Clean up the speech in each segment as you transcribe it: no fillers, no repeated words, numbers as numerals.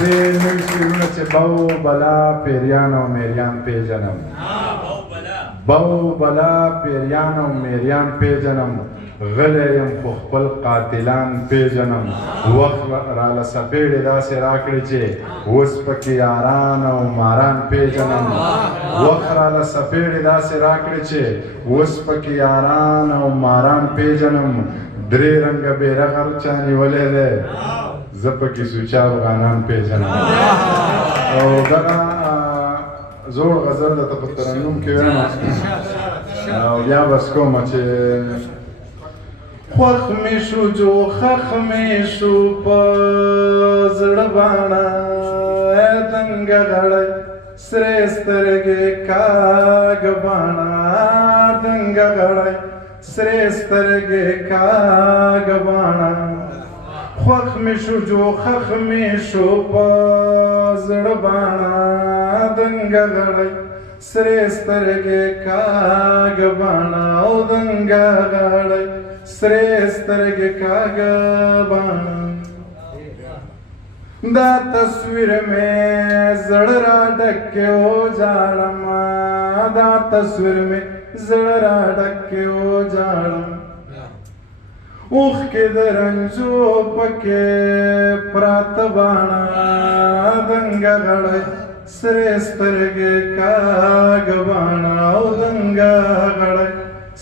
نوی شیرونه چې بو بلا پیریان او میریان پیژنم بو بلا پیریان او میریان پیژنم غلی یم خو خپل قاتلان پیژنم وخت راله څپېړې داسې راکړې چې اوس پکې یاران او ماران پیژنم وخت راله څپېړې داسې راکړې چې اوس پکې یاران او ماران پیژنم درې رنګه بیرغ چا نیولی دی زه پکې سوچه افغانان پیژنم او دغه زوړ غزل درته په ترنم کې وایم او بیا بس کومه چې خوښ مې شو جو خښ مې شو په زړه باڼه دنګه غړی سرې سترګې کاږه باڼه دنګه غړی سرې سترګې کاږه باڼه خوښ مې شو جو خښ مې شو په زړه باڼه دنګه غړی سرې سترګې کاږه باڼه او دنګه غړی سرې سترګې کاږه باڼه دا تصویر مې زړه را ډکې وجاړم دا تصویر مې زړه را ډکې وجاړم اوښکې د رنځو پکې پراته باڼه دنګه غړی سرې سترګې کاږه باڼه او دنګه غړی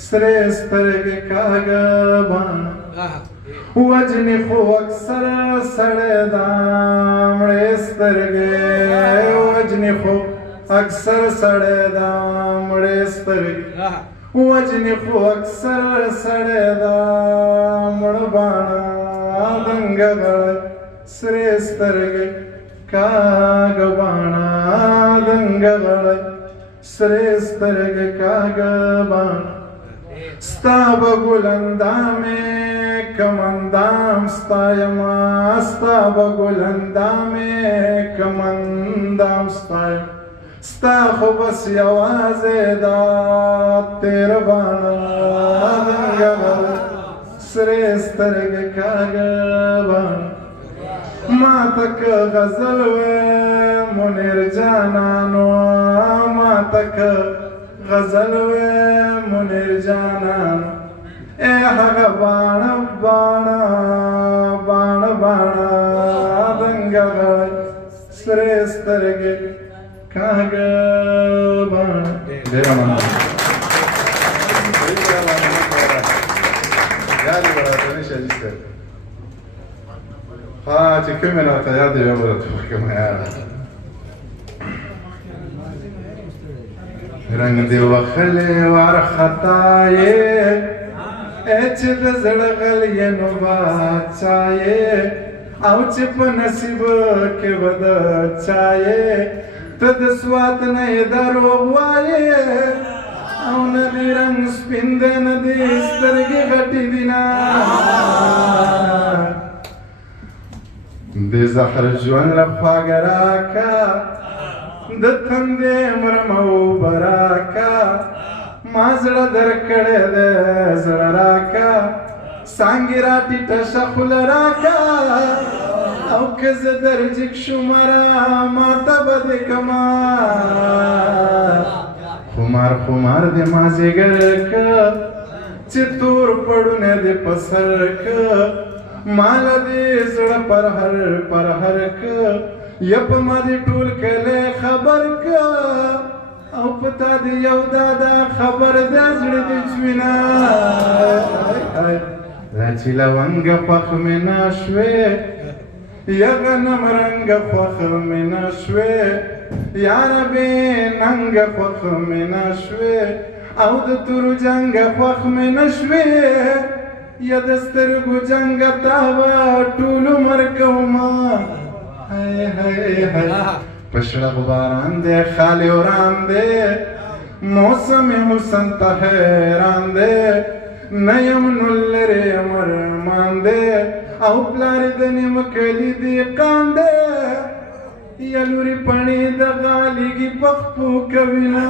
سرې سترګې کاږه باڼه وجنې خو اکثر سړی دا مړې سترګې وجنې خو اکثر سړی دا مړې سترګې وجنې خو اکثر سړی دا مړه باڼه دنګه غړی سرې سترګې کاږه باڼه دنګه غړی سرې سترګې کاږه باڼه ستا به ګل اندامې کمندام ستایمه ستا به ګل اندامې کمندام ستایمه ستا خو بس یوازې دا تیره باڼه دنګه غړی سرې سترګې کاږه باڼه ما ته که غزل وې منیر جانانو ما ته که غزل وې منیر جانانو ای هغه باڼه باڼه باڼه باڼه دنګه غړی سرې سترګې کاږه باڼه ډېره مننه یادې به راته نه شي حاجي صاحب چې کومې راته یادې وې به درته وکړم یاره رنګ دې وخلې وارخطا یې چې د زړه غل یې نو باچا یې او چې په نصیب کې به د چا یې ته د سوات نه یې دروغ وایې او نه دې رنګ سپین دی نه دې سترګې غټې دي نه د زهر ژوند له خواږه راکه د تندې مرمه اوبه راکه ما زړه درکړی دی زړه راکه څانګې راټیټه شه خوله راکه او که زه درجګ شومره ماته به دې کمه خمار خمار دې مازدیګر که چې تور پړونه دې په سر که ماله دې زړه پرهر که یا په ما دې ټول کلی خبر که او په تا دې یو دادا خبر ده زړه دې جوینه لا چې لونګه خوښ مې نه شوې یا غنم رنګه خوښ مې نه شوې یا ربې ننګه خوښ مې نه شوې او د تورو جنګه خوښ مې نه شوې یا د سترګو جنګه تا به ټول عمر کومه هی هی هی پشړق باران دی خالی وران دی موسم حسن ته حیران دی نه یم نو لرې یم ارمان دی او پلار د نیم کلي دهقان دی یا لورې پڼې د غالیږي پخپو کوي نه